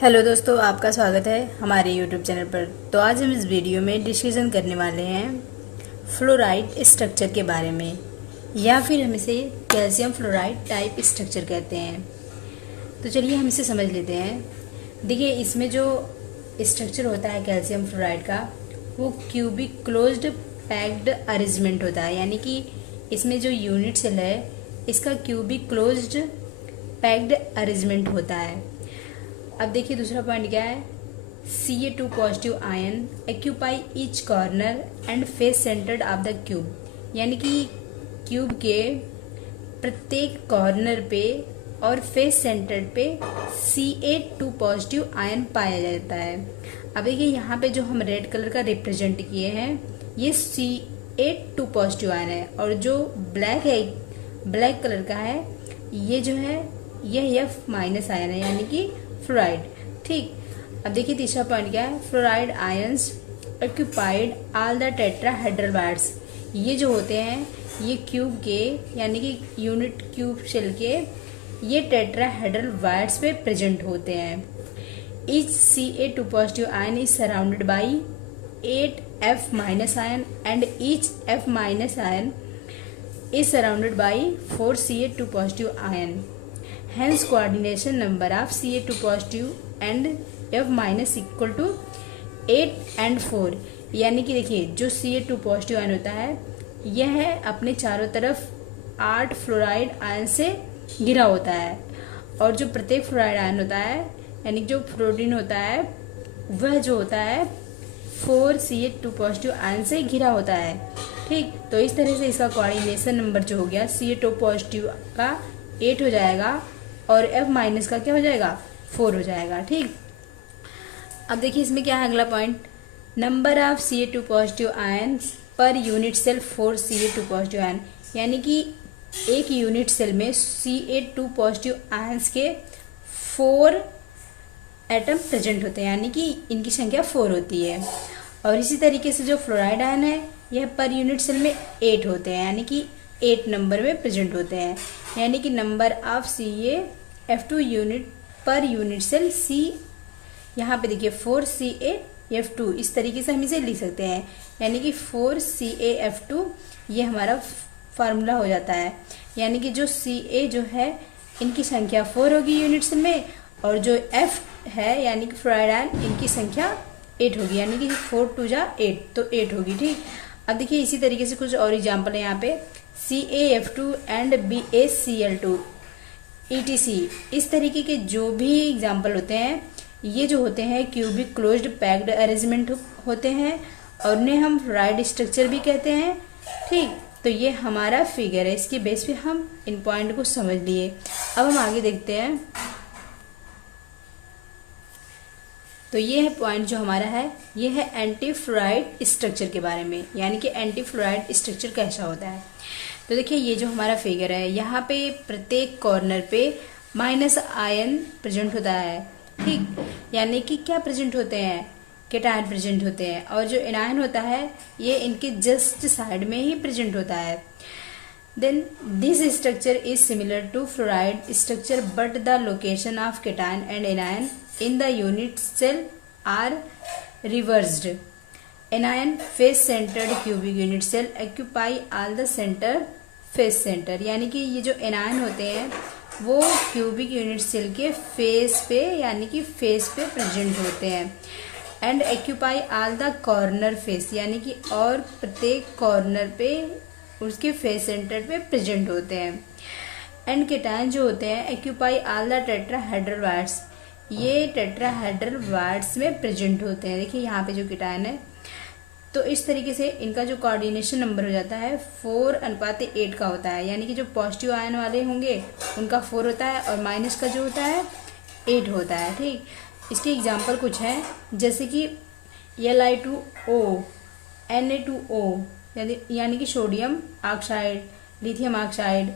Hello दोस्तों, आपका स्वागत है हमारे यूट्यूब चैनल पर। तो आज हम इस वीडियो में डिस्कशन करने वाले हैं फ्लोराइड स्ट्रक्चर के बारे में, या फिर हम इसे कैल्शियम फ्लोराइड टाइप स्ट्रक्चर कहते हैं। तो चलिए हम इसे समझ लेते हैं। देखिए, इसमें जो स्ट्रक्चर होता है कैल्शियम फ्लोराइड का, वो क्यूबिक क्लोज्ड पैक्ड अरेंजमेंट होता है। यानी कि इसमें जो यूनिट सेल है इसका क्यूबिक क्लोज्ड पैक्ड अरेंजमेंट होता है। अब देखिए दूसरा पॉइंट क्या है। Ca2 positive ion occupy each corner and face centred of the cube. यानी कि क्यूब के प्रत्येक कॉर्नर पे और फेस सेंटर्ड पे Ca2 पॉजिटिव आयन पाया जाता है। अब देखिए यहाँ पे जो हम रेड कलर का रिप्रेजेंट किए हैं ये Ca2 पॉजिटिव आयन है, और जो ब्लैक है, ब्लैक कलर का है, ये जो है यह F माइनस आयन है, यानी कि फ्लोराइड। ठीक, अब देखिए तीसरा पॉइंट क्या है। Fluoride ions occupied all the tetrahedral wires. ये जो होते हैं ये क्यूब के, यानी कि यूनिट क्यूब शेल के, ये टेट्राहेड्रल वायर्स पे प्रेजेंट होते हैं। Each Ca2 positive ion is surrounded by 8 F minus ion and each F minus ion is surrounded by 4 Ca2 positive ion. Hence coordination number of Ca2 positive and F minus equal to 8 and 4। यानी कि देखिए जो Ca2 positive ion होता है यह अपने चारों तरफ 8 फ्लोराइड आयन से घिरा होता है, और जो प्रत्येक फ्लोराइड आयन होता है, यानी जो फ्लोरीन होता है, वह जो होता है 4 Ca2 पॉजिटिव आयन से घिरा होता है। ठीक, तो इस तरह से इसका कोऑर्डिनेशन नंबर जो हो गया Ca2 पॉजिटिव का 8 हो जाएगा, और F माइनस का क्या हो जाएगा, 4 हो जाएगा। ठीक, अब देखिए इसमें क्या है अगला point. Number of Ca2 positive ion per unit cell 4 Ca2 positive ion. यानी कि एक यूनिट सेल में Ca2 पॉजिटिव आयन्स के 4 एटम प्रेजेंट होते हैं, यानी कि इनकी संख्या 4 होती है। और इसी तरीके से जो फ्लोराइड आयन है यह पर यूनिट सेल में 8 होते हैं, यानी कि 8 नंबर में प्रेजेंट होते हैं। यानी कि number of CaF2 unit per unit cell C, यहाँ पे देखिए 4 CaF2, इस तरीके से हम इसे लिख सकते हैं। यानी कि 4 CaF2 ये हमारा फार्मूला हो जाता है। यानी कि जो Ca जो है इनकी संख्या 4 होगी यूनिट सेल में, और जो F है यानी कि फ्लोराइड आयन, इनकी संख्या 8 होगी, यानी कि 4 2 जा 8, तो 8 होगी। ठीक, अब देखिए इसी तरीके से कुछ और एग्जाम्पल है यहाँ पे। CaF2 एंड BaCl2 ETC, इस तरीके के जो भी एग्जाम्पल होते हैं ये जो होते हैं क्यूबिक क्लोज्ड पैक्ड अरेंजमेंट होते हैं, और उन्हें हम फ्लोराइड स्ट्रक्चर भी कहते हैं। ठीक, तो ये हमारा फिगर है, इसके बेस पे हम इन पॉइंट को समझ लिए। अब हम आगे देखते हैं। तो ये है पॉइंट जो हमारा है, ये है एंटी फ्लोराइड स्ट्रक्चर के बारे में, यानी कि एंटी फ्लोराइड स्ट्रक्चर कैसा होता है। तो देखिए ये जो हमारा फिगर है, यहाँ पे प्रत्येक कॉर्नर पे माइनस आयन प्रेजेंट होता है। ठीक, यानी कि क्या प्रेजेंट होते हैं, केटायन प्रेजेंट होते हैं, और जो एनायन होता है ये इनके जस्ट साइड में ही प्रेजेंट होता है। Then this structure is similar to fluoride structure, but the location of cation and anion in the unit cell are reversed. Anion face centered cubic unit cell occupy all the center face center। यानी कि ये जो anion होते हैं वो cubic unit cell के face पे, यानी कि फेस पे प्रेजेंट होते हैं। And occupy all the corner face, यानी कि और प्रत्येक कॉर्नर पे उसके फेस सेंटर पे प्रेजेंट होते हैं। एंड केटायन जो होते हैं occupy all the tetrahedral wires, ये टेट्राहेड्रल वायर्स में प्रेजेंट होते हैं। देखिए यहाँ पे जो केटायन है, तो इस तरीके से इनका जो कोऑर्डिनेशन नंबर हो जाता है 4:8 का होता है। यानी कि जो पॉजिटिव आयन वाले होंगे उनका 4 होता है, और माइनस का जो होता है 8 होता है। ठीक, इसके एग्जाम्पल कुछ हैं, जैसे कि Li2O, Na2O, यानी कि sodium oxide, lithium oxide,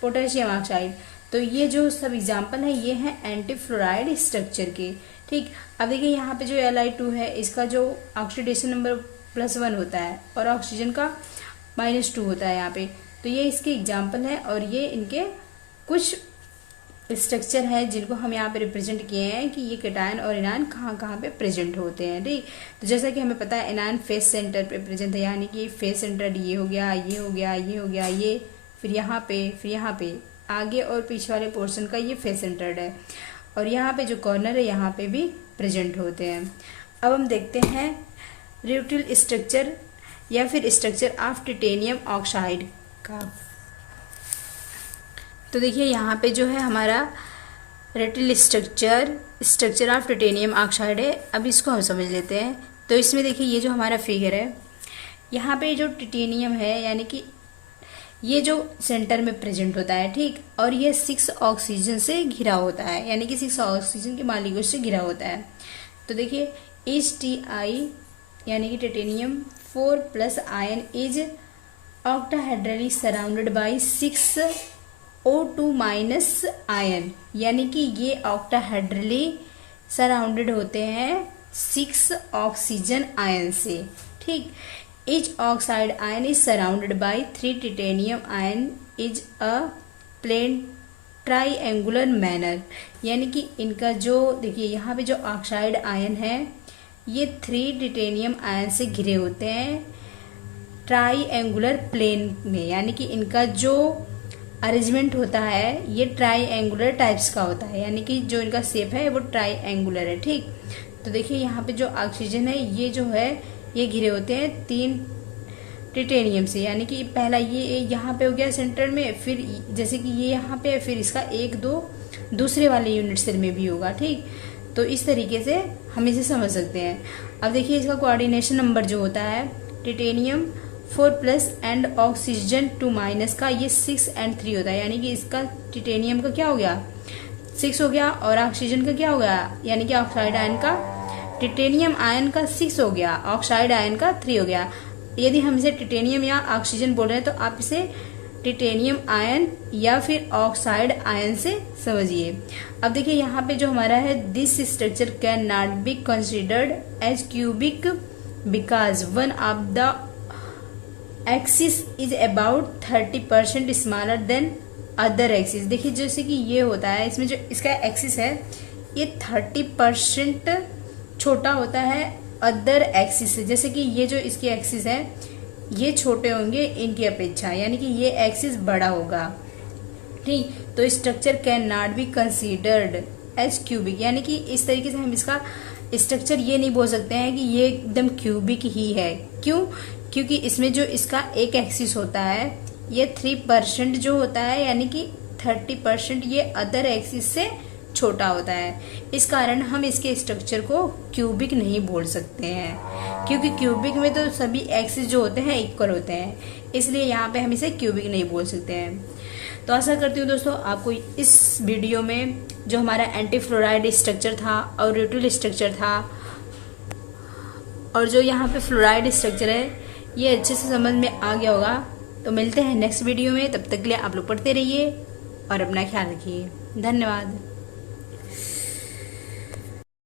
potassium oxide. तो ये जो सब एग्जाम्पल है ये हैं एंटी फ्लोराइड स्ट्रक्चर के। ठीक, अब देखिए यहाँ पे जो Li2 है इसका जो ऑक्सीडेशन नंबर +1 होता है, और ऑक्सीजन का -2 होता है यहाँ पे। तो ये इसके एग्जाम्पल है, और ये इनके कुछ स्ट्रक्चर है जिनको हम यहाँ पे रिप्रेजेंट किए हैं कि ये कैटायन और एनायन कहाँ कहाँ पे प्रेजेंट होते हैं। ठीक, तो जैसा कि हमें पता है एनायन फेस सेंटर पे प्रेजेंट है, यानी कि फेस सेंटर ये हो गया, ये हो गया, ये हो गया, ये फिर यहाँ पे आगे और पीछे वाले पोर्शन का ये फेस सेंटर्ड है, और यहाँ पे जो कॉर्नर है यहाँ पे भी प्रेजेंट होते हैं। अब हम देखते हैं रेटिल स्ट्रक्चर या फिर स्ट्रक्चर ऑफ टिटेनियम ऑक्साइड का। तो देखिए यहाँ पे जो है हमारा रेटिल स्ट्रक्चर ऑफ टिटेनियम ऑक्साइड है। अब इसको हम समझ लेते हैं। तो इसमें देखिए ये जो हमारा फिगर है, यहाँ पे जो टिटेनियम है यानी कि ये जो सेंटर में प्रेजेंट होता है, ठीक, और ये 6 ऑक्सीजन से घिरा होता है, यानी कि 6 ऑक्सीजन के मालिकों से घिरा होता है। तो देखिए HTI यानी कि titanium 4+ ion is octahedrally surrounded by 6 O2- ion, यानी कि ये ऑक्टाहेड्रली सराउंडेड होते हैं 6 ऑक्सीजन आयन से। ठीक, each oxide ion is surrounded by 3 titanium ion is a plain triangular manner, यानी कि इनका जो देखिए यहाँ पे जो ऑक्साइड आयन है ये 3 टिटेनियम आयन से घिरे होते हैं ट्राइएंगुलर प्लेन में, यानी कि इनका जो अरेंजमेंट होता है ये ट्राइएंगुलर टाइप्स का होता है, यानी कि जो इनका शेप है वो ट्राइएंगुलर है। ठीक, तो देखिए यहाँ पे जो ऑक्सीजन है ये जो है ये घिरे होते हैं 3 टिटेनियम से, यानी कि पहला ये यहाँ पे हो गया सेंटर में, फिर जैसे कि ये यहाँ पे, फिर इसका 1-2 दूसरे वाले यूनिट सेल में भी होगा। ठीक, तो इस तरीके से हम इसे समझ सकते हैं। अब देखिए इसका कोऑर्डिनेशन नंबर जो होता है टिटेनियम 4+ एंड ऑक्सीजन 2- का ये 6 और 3 होता है, यानी कि इसका टिटेनियम का क्या हो गया 6 हो गया, और ऑक्सीजन का क्या हो गया, यानी कि ऑक्साइड आयन का टिटेनियम आयन का 6 हो गया, ऑक्साइड आयन का 3 हो गया। यदि हम इसे टिटेनियम या ऑक्सीजन बोल रहे हैं तो आप इसे टिटेनियम आयन या फिर ऑक्साइड आयन से समझिए। अब देखिए यहाँ पे जो हमारा है this structure can not be considered as cubic because one of the axis is about 30% smaller than other axis. देखिए जैसे कि ये होता है, इसमें जो इसका एक्सिस है ये 30% छोटा होता है अदर एक्सिस से, जैसे कि ये जो इसकी एक्सिस है ये छोटे होंगे इनकी अपेक्षा, यानी कि ये एक्सिस बड़ा होगा। ठीक, तो structure can not be considered as cubic, यानी कि इस तरीके से हम इसका स्ट्रक्चर ये नहीं बोल सकते हैं कि ये एकदम क्यूबिक ही है। क्यों? क्योंकि इसमें जो इसका एक एक्सिस होता है ये 3% जो होता है, यानी कि 30% ये अदर एक्सिस से छोटा होता है। इस कारण हम इसके स्ट्रक्चर को क्यूबिक नहीं बोल सकते हैं, क्योंकि क्यूबिक में तो सभी एक्सिस जो होते हैं इक्वल होते हैं, इसलिए यहाँ पे हम इसे क्यूबिक नहीं बोल सकते हैं। तो आशा करती हूँ दोस्तों आपको इस वीडियो में जो हमारा एंटी फ्लोराइड स्ट्रक्चर था और रेटिल स्ट्रक्चर था और जो यहाँ पे फ्लोराइड स्ट्रक्चर है ये अच्छे से समझ में आ गया होगा। तो मिलते हैं नेक्स्ट वीडियो में, तब तक के लिए आप लोग पढ़ते रहिए और अपना ख्याल रखिए। धन्यवाद।